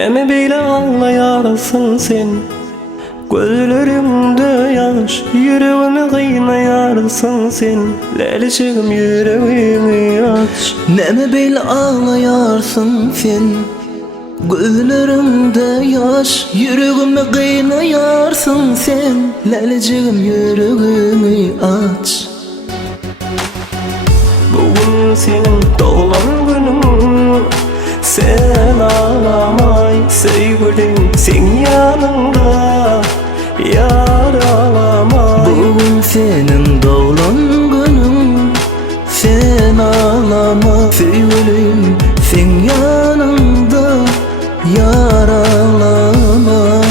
Näme beýle ağlaýarsın sen? Gözlerimde yaş, yüreğimi kıynayarsın sen. Lelçigim yüreğimi aç. Näme beýle ağlaýarsın sen? Gözlerimde yaş, yüreğimi kıynayarsın sen. Lelçigim yüreğimi aç. Bugün senin doğulan günün, sen ağlamay sevgilim, sen yanımda yar ağlamay. Bugün senin doğulan günün, sen ağlama sevgilim, sen yanımda yar ağlama.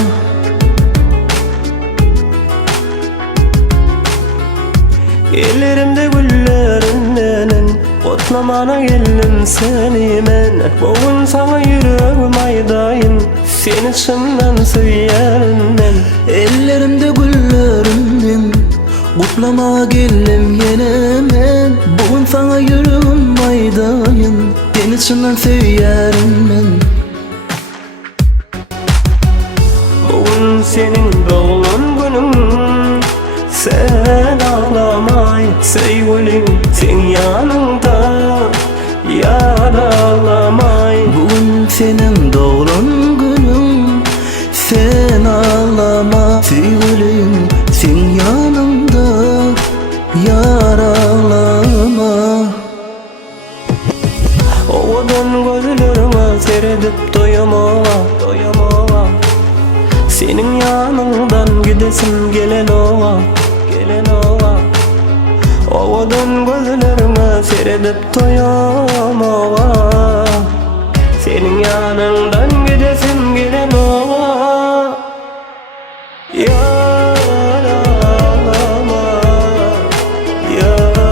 Ellerimde güllerinden otlamana geldim seni men. Bugün sana yüreğim aydayım, seni içimden söylerim men. Ellerimde güllerinden kutlama geldim yine men. Bugün sana yüreğim aydayım, seni içimden söylerim men. Bugün senin doğulan günün, sen ağlamay sevgilim, sen yanımda yar ağlamay. Bugün senin doğulan günün, sen ağlama sevgilim, sen yanımda yar ağlama. Ovadan gözlerime seyredip doyamama, doyamama. Senin yanından gidesim gelen ova, gelen ova. Ovadan gözlerime seyredip doyamama. Senin yanından gidesim gelen ova. Yar ağlama, yar,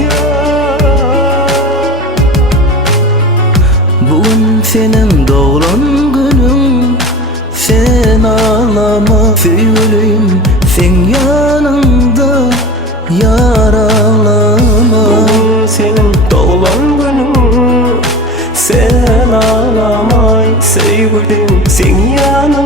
yar. Bugün senin doğulan günün, sen ağlama sevgilim, sen yanımda yar ağlama. Bugün senin doğulan günün, sen ağlamay sevgilim, sen yanımda